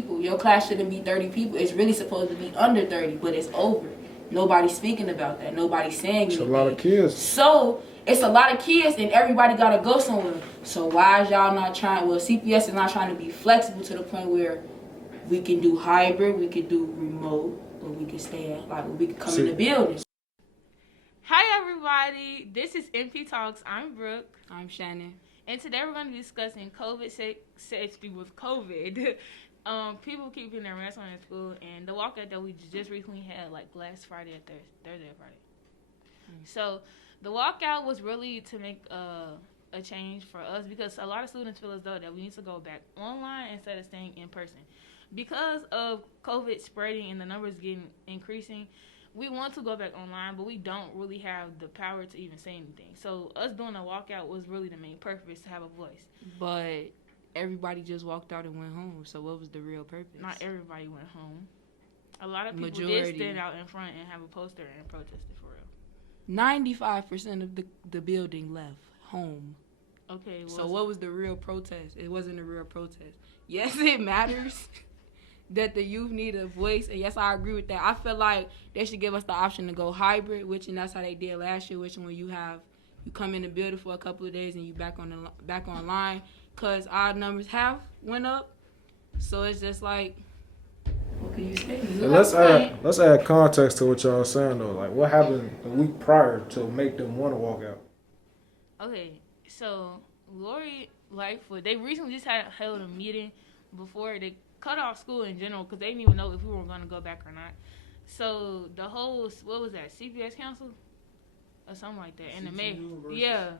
people. Your class shouldn't be 30 people. It's really supposed to be under 30, but it's over. Nobody's speaking about that. Nobody's saying anything. It's a lot of kids. So it's a lot of kids, and everybody got to go somewhere. So why is y'all not trying? Well, CPS is not trying to be flexible to the point where we can do hybrid, we can do remote, or we can stay at, like, we can come in the building. Hi everybody, this is MP Talks. I'm Brooke. I'm Shannon. And today we're going to be discussing COVID safety with COVID. People keeping their masks on in school, and the walkout that we just recently had, like last Friday or Thursday or Friday. So the walkout was really to make a change for us, because a lot of students feel as though that we need to go back online instead of staying in person. Because of COVID spreading and the numbers increasing, we want to go back online, but we don't really have the power to even say anything. So us doing a walkout was really the main purpose, to have a voice. But everybody just walked out and went home, so what was the real purpose? Not everybody went home. A lot of people did stand out in front and have a poster and protested for real. 95% of the building left home. Okay. So what was the real protest? It wasn't a real protest. Yes, it matters that the youth need a voice, and yes, I agree with that. I feel like they should give us the option to go hybrid, and that's how they did last year, which when you come in the building for a couple of days and you back online, because our numbers have went up. So it's just like, what can you say? Let's add context to what y'all saying though. Like, what happened the week prior to make them want to walk out? Okay, so Lori Lightfoot, they recently just held a meeting before they cut off school in general, because they didn't even know if we were going to go back or not. So the whole, what was that, CPS council or something like that, and the mayor,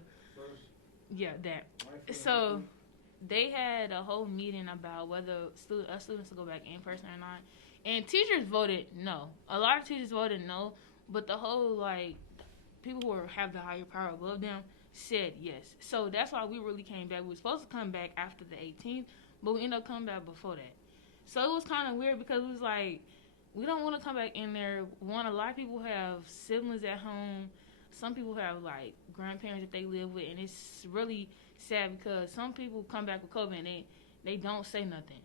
that. So they had a whole meeting about whether us students to go back in person or not, and teachers voted no. A lot of teachers voted no, but the whole, like, people who have the higher power above them said yes. So that's why we really came back. We were supposed to come back after the 18th, but we ended up coming back before that. So it was kind of weird, because it was like, we don't want to come back in there. One, a lot of people have siblings at home. Some people have, like, grandparents that they live with, and it's really sad because some people come back with COVID and they don't say nothing.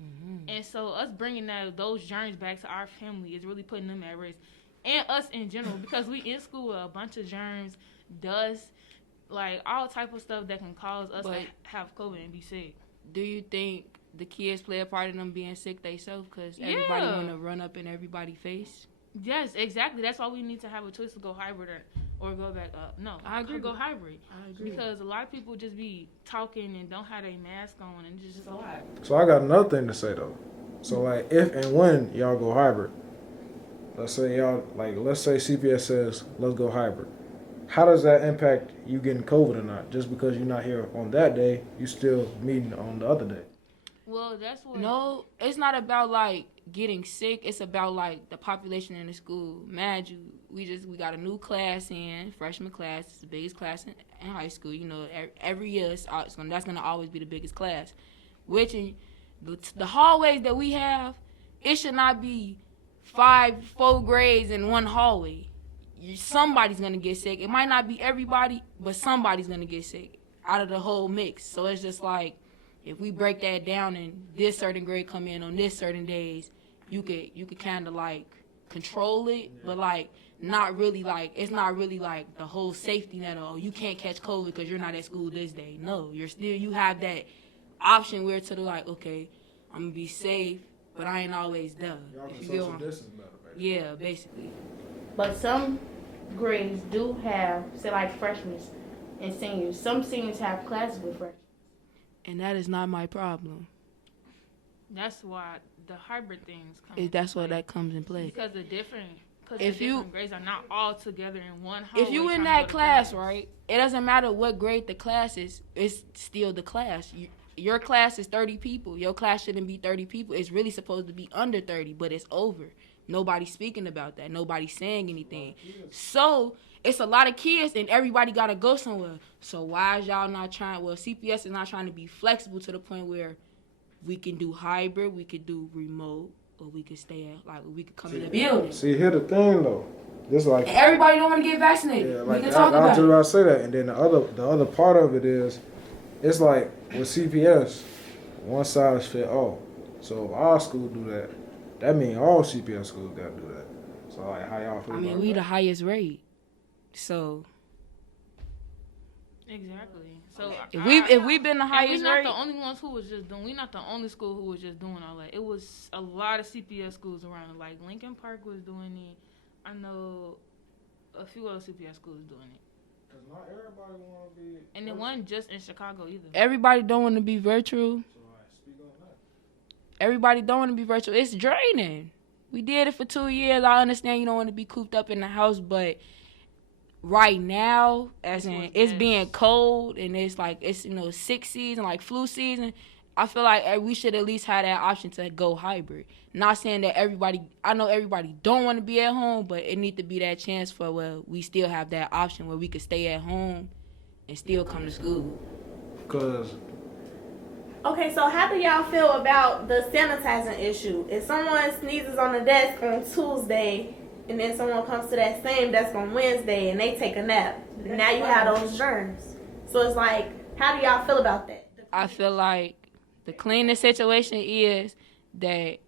Mm-hmm. And so us bringing those germs back to our family is really putting them at risk, and us in general, because we in school with a bunch of germs, dust, like all type of stuff that can cause us to have COVID and be sick. Do you think the kids play a part in them being sick themselves, because everybody want to run up in everybody's face? Yes, exactly. That's why we need to have a choice to go hybrid or go back up. No, I agree. Go hybrid. I agree. Because a lot of people just be talking and don't have their mask on, and just a lot. So I got another thing to say though. So, like, if and when y'all go hybrid, let's say CPS says let's go hybrid. How does that impact you getting COVID or not? Just because you're not here on that day, you still meeting on the other day. Well, that's what. No, it's not about, like, getting sick. It's about, like, the population in the school. Imagine we got a new class in, freshman class. It's the biggest class in high school. You know, every year that's gonna always be the biggest class. Which in the hallways that we have, it should not be 4 grades in one hallway. Somebody's gonna get sick. It might not be everybody, but somebody's gonna get sick out of the whole mix. So it's just like, if we break that down and this certain grade come in on this certain days, you could kind of, like, control it, but, like, not really, like, it's not really like the whole safety net. Oh, you can't catch COVID because you're not at school this day. No, you have that option where to like, okay, I'm gonna be safe, but I ain't always there. Y'all can social distance better, basically. Yeah, basically. But some grades do have, say, like freshmen and seniors. Some seniors have classes with freshmen. And that is not my problem. That's why the hybrid things come. That's why that comes in play. Because the different grades are not all together in one hallway. If you in that class, right, it doesn't matter what grade the class is. It's still the class. Your class is 30 people. Your class shouldn't be 30 people. It's really supposed to be under 30, but it's over. Nobody's speaking about that. Nobody's saying anything. So it's a lot of kids, and everybody got to go somewhere. So why is y'all not trying? Well, CPS is not trying to be flexible to the point where we can do hybrid, we could do remote, or we could stay at, like, we could come in the building. See, here's the thing, though. This like and everybody don't want to get vaccinated. Yeah, like, we can talk about it. I was just about to say that. And then the other part of it is, it's like with CPS, one size fit all. So if our school do that, that means all CPS schools got to do that. So like, how y'all feel I mean, about we that? the highest rate. So Exactly. So if we been the and we highest not rate, the only ones who was just doing. We not the only school who was just doing all that. It was a lot of CPS schools around. Like Lincoln Park was doing it. I know a few other CPS schools doing it. Cause not everybody want to be. And it wasn't just in Chicago either. everybody don't want to be virtual. So like, speak on that. Everybody don't want to be virtual. It's draining. We did it for 2 years. I understand you don't want to be cooped up in the house, but right now, as in it's being cold and it's like it's sick season, like flu season. I feel like we should at least have that option to go hybrid. Not saying that I know everybody don't want to be at home, but it need to be that chance for we still have that option where we could stay at home and still come to school. Cause Okay, so how do y'all feel about the sanitizing issue? If someone sneezes on the desk on Tuesday and then someone comes to that same desk on Wednesday and they take a nap, now you have those germs. So it's like, how do y'all feel about that? I feel like the cleaning situation is that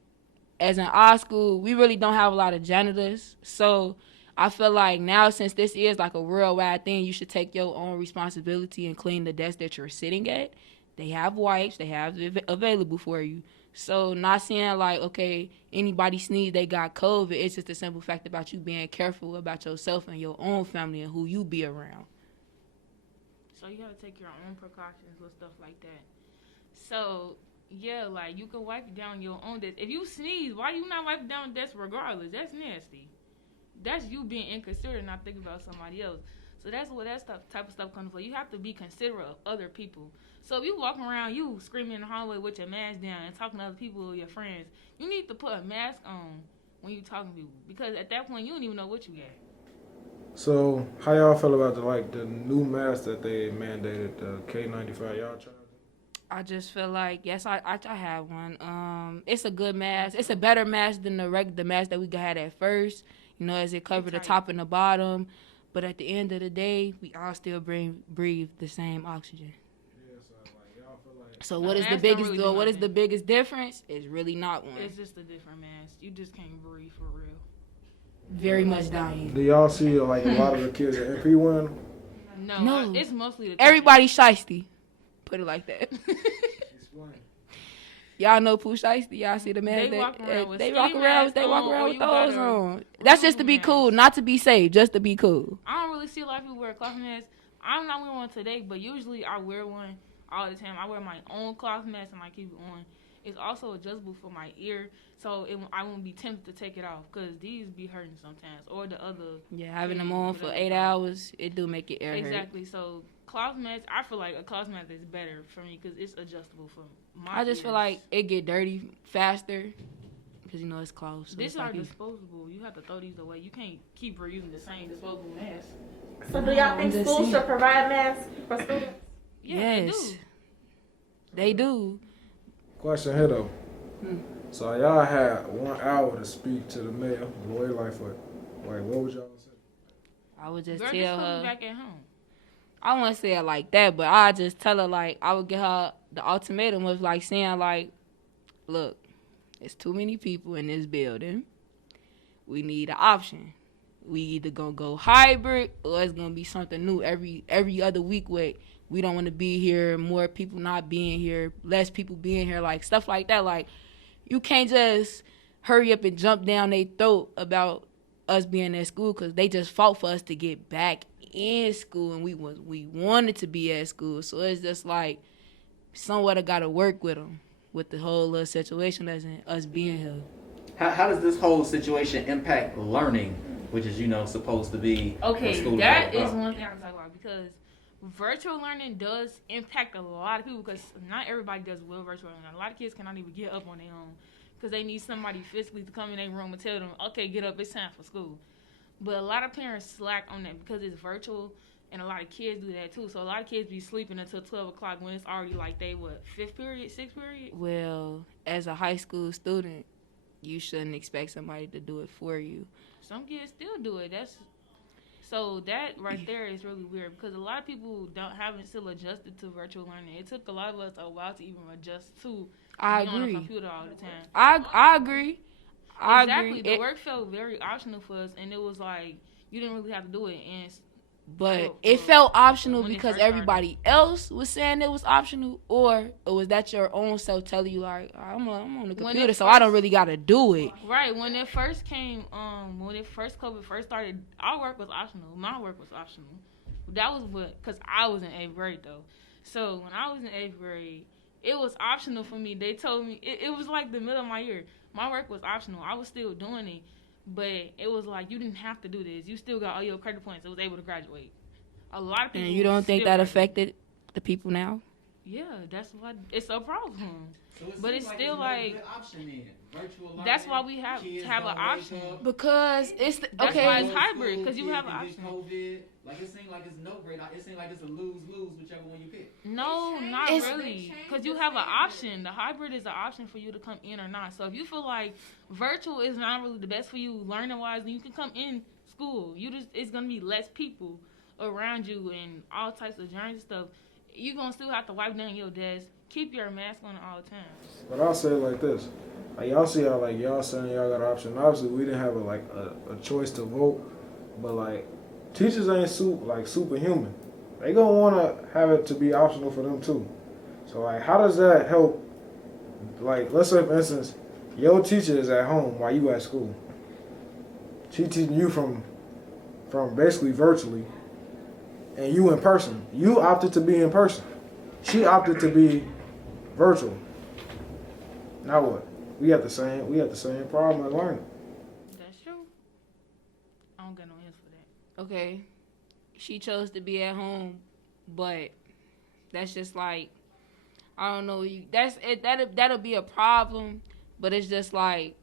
as in our school, we really don't have a lot of janitors. So I feel like now, since this is like a worldwide thing, you should take your own responsibility and clean the desk that you're sitting at. They have wipes. They have it available for you. So not saying like, okay, anybody sneeze, they got COVID. It's just the simple fact about you being careful about yourself and your own family and who you be around. So you have to take your own precautions with stuff like that. So yeah, like you can wipe down your own desk. If you sneeze, why you not wipe down the desk regardless? That's nasty. That's you being inconsiderate and not thinking about somebody else. So that's where that type of stuff comes from. You have to be considerate of other people. So if you walking around, you screaming in the hallway with your mask down and talking to other people or your friends, you need to put a mask on when you talking to people, because at that point you don't even know what you got. so how y'all feel about the new mask that they mandated, the K95? Y'all tried it? I just feel like yes, I have one. It's a good mask. It's a better mask than the mask that we had at first. As it covered the top and the bottom. But at the end of the day, we all still breathe the same oxygen. Yeah, so like y'all feel like. So what is the Masks biggest? don't really do What is nothing. the biggest difference? It's really not one. It's just a different mask. You just can't breathe for real. Very much dying. Do y'all see like a lot of the kids at MP wearing them? No, it's mostly the Everybody shiesty. Put it like that. Explain. Y'all know Pooh Shiesty. Y'all see the man They walk around with they skinny walk around masks with on, those or on. That's just to be mask. cool, not to be safe, just to be cool. I don't really see a lot of people wear cloth masks. I'm not wearing one today, but usually I wear one all the time. I wear my own cloth mask and I keep it on. It's also adjustable for my ear, so I won't be tempted to take it off, because these be hurting sometimes, or the other. Yeah, having them on for whatever. 8 hours, it do make your ear hurt. Exactly. So cloth mask, I feel like a cloth mask is better for me because it's adjustable for my I just feel ears. like it get dirty faster because it's closed. So These it's are like disposable. You have to throw these away. You can't keep reusing the same disposable mask. So do y'all think I'm just schools saying. should provide masks for students? Yeah, yes, they do. Question here though. So y'all had 1 hour to speak to the mayor, Lori Lightfoot. Like, what would y'all say? I would just Girl, tell just put her. me back at home. I wouldn't say it like that, but I just tell her like I would give her the ultimatum was like saying like, look, it's too many people in this building. We need an option. We either gonna go hybrid or it's gonna be something new every other week where we don't want to be here, more people not being here, less people being here, like stuff like that. Like you can't just hurry up and jump down their throat about us being at school because they just fought for us to get back in school and we wanted to be at school. So it's just like somewhat I gotta work with them with the whole little situation as in us being here. How does this whole situation impact learning, which is supposed to be what Okay, school that all is about? one thing I can talk about, because virtual learning does impact a lot of people, because not everybody does well virtual learning. A lot of kids cannot even get up on their own because they need somebody physically to come in their room and tell them, okay, get up, it's time for school. But a lot of parents slack on that because it's virtual, and a lot of kids do that too. So a lot of kids be sleeping until 12 o'clock when it's already like they, 5th period, 6th period? Well, as a high school student, you shouldn't expect somebody to do it for you. Some kids still do it. So that right there is really weird because a lot of people haven't still adjusted to virtual learning. It took a lot of us a while to even adjust to I being on a agree. computer all the time. I agree. I Exactly. agree. The work felt very optional for us, and it was like you didn't really have to do it. And But it felt optional when it because first started. everybody else was saying it was optional, or was that your own self telling you like I'm on the computer, so I don't really gotta do it. Right, when it first came, COVID first started, our work was optional. My work was optional. That was because I was in 8th grade though. So when I was in 8th grade, it was optional for me. They told me, it was like the middle of my year. My work was optional. I was still doing it, but it was like, you didn't have to do this. You still got all your credit points. I was able to graduate. A lot of people. And you don't think that affected the people now? Yeah, that's why it's a problem. So But it's like still no like good option in virtual learning. that's why we have to have an option. Because it's That's okay. why it's hybrid, because you have an option. COVID, like it seems like it's no great. It seems like it's a lose-lose whichever one you pick. No, not It's- really, because you have an option. The hybrid is an option for you to come in or not. So if you feel like virtual is not really the best for you learning wise, then you can come in school. It's gonna be less people around you and all types of germs and stuff. You're gonna still have to wipe down your desk. Keep your mask on all the time. But I'll say it like this. Like y'all see how like y'all saying y'all got an option. Obviously we didn't have a choice to vote. But like teachers ain't superhuman. They gonna wanna have it to be optional for them too. So like how does that help? Like let's say for instance, your teacher is at home while you at school. She teaching you from basically virtually and you in person. You opted to be in person. She opted to be virtual. Now what? We have the same problem as learning. That's true. I don't got no answer for that. Okay, she chose to be at home, but that's just like I don't know. That's it. That'll be a problem. But it's just like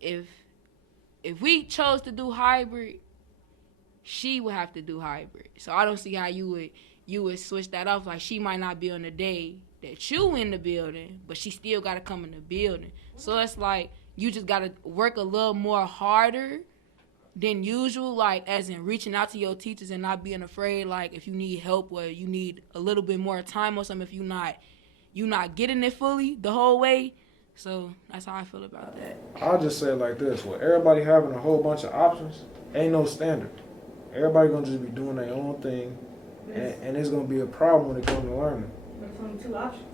if we chose to do hybrid, she would have to do hybrid. So I don't see how you would switch that off. Like she might not be on the day that you in the building, but she still got to come in the building. So it's like you just got to work a little more harder than usual, like as in reaching out to your teachers and not being afraid, like if you need help or you need a little bit more time or something, if you not getting it fully the whole way. So that's how I feel about that. I'll just say it like this. With everybody having a whole bunch of options, ain't no standard. Everybody gonna just be doing their own thing, and it's gonna be a problem when it comes to learning. There's only 2 options.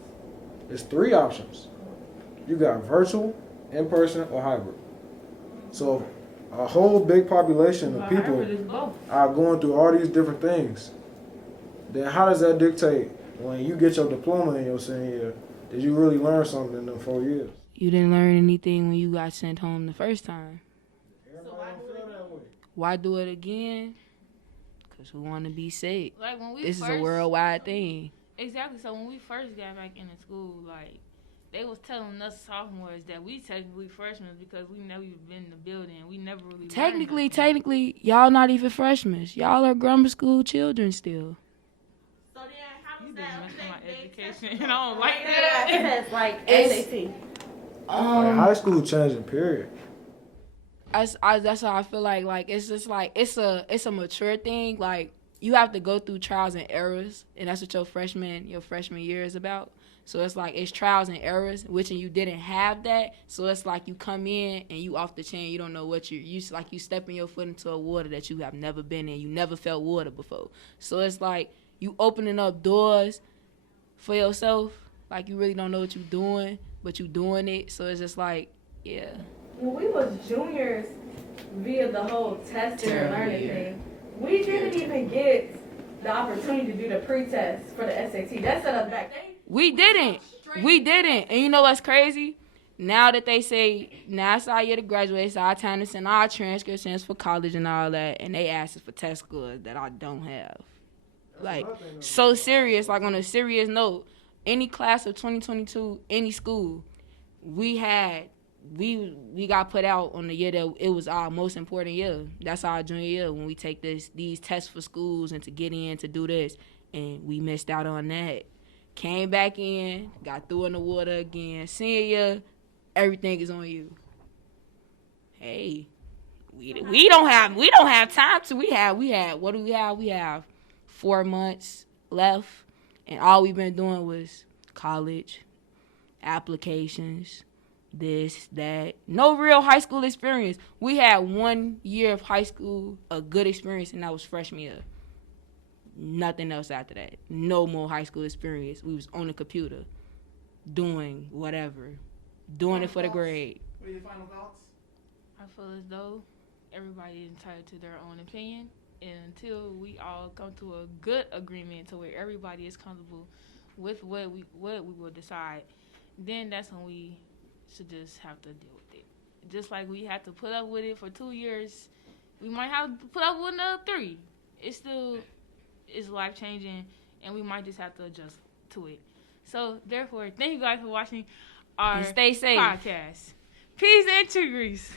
It's 3 options. You got virtual, in-person, or hybrid. So a whole big population of people Hybrid is both. are going through all these different things. Then how does that dictate when you get your diploma in your senior year? Did you really learn something in them 4 years? You didn't learn anything when you got sent home the first time. Everybody don't feel that way. Why do it again? Because we want to be safe. Like when we This first, is a worldwide thing. Exactly. So when we first got back into school, like they was telling us sophomores that we technically freshmen because we never even been in the building. We never really Technically, y'all not even freshmen. Y'all are grammar school children still. So then, how You does just that messed my affect their education, test and I don't like results? that. Test like It's- SAT. Like high school changing, period. That's how I feel like it's just like it's a mature thing. Like you have to go through trials and errors, and that's what your freshman year is about. So it's like it's trials and errors, which and you didn't have that. So it's like you come in and you off the chain. You don't know what you like. You stepping your foot into a water that you have never been in. You never felt water before. So it's like you opening up doors for yourself. Like you really don't know what you're doing, but you doing it. So it's just like, yeah. When we was juniors, via the whole testing and learning thing, we didn't even get the opportunity to do the pre-test for the SAT. That set us back. We didn't. And you know what's crazy? Now that they say, now it's our year to graduate, it's our time to send our transcriptions for college and all that, and they ask us for test scores that I don't have. Like, so serious, like on a serious note, any class of 2022, any school, we got put out on the year that it was our most important year. That's our junior year when we take these tests for schools and to get in to do this, and we missed out on that. Came back in, got through in the water again. Senior year, everything is on you. Hey, we don't have time to. We have what do we have? We have 4 months left, and all we've been doing was college applications, this, that. No real high school experience. We had 1 year of high school, a good experience, and that was freshman year. Nothing else after that. No more high school experience. We was on the computer, doing whatever, doing it for the grade. What are your final thoughts? I feel as though everybody is entitled to their own opinion, and until we all come to a good agreement to where everybody is comfortable with what we will decide, then that's when we should just have to deal with it. Just like we had to put up with it for 2 years, we might have to put up with another 3. It's still is life changing, and we might just have to adjust to it. So therefore, thank you guys for watching our And stay safe. podcast. Peace and chicories.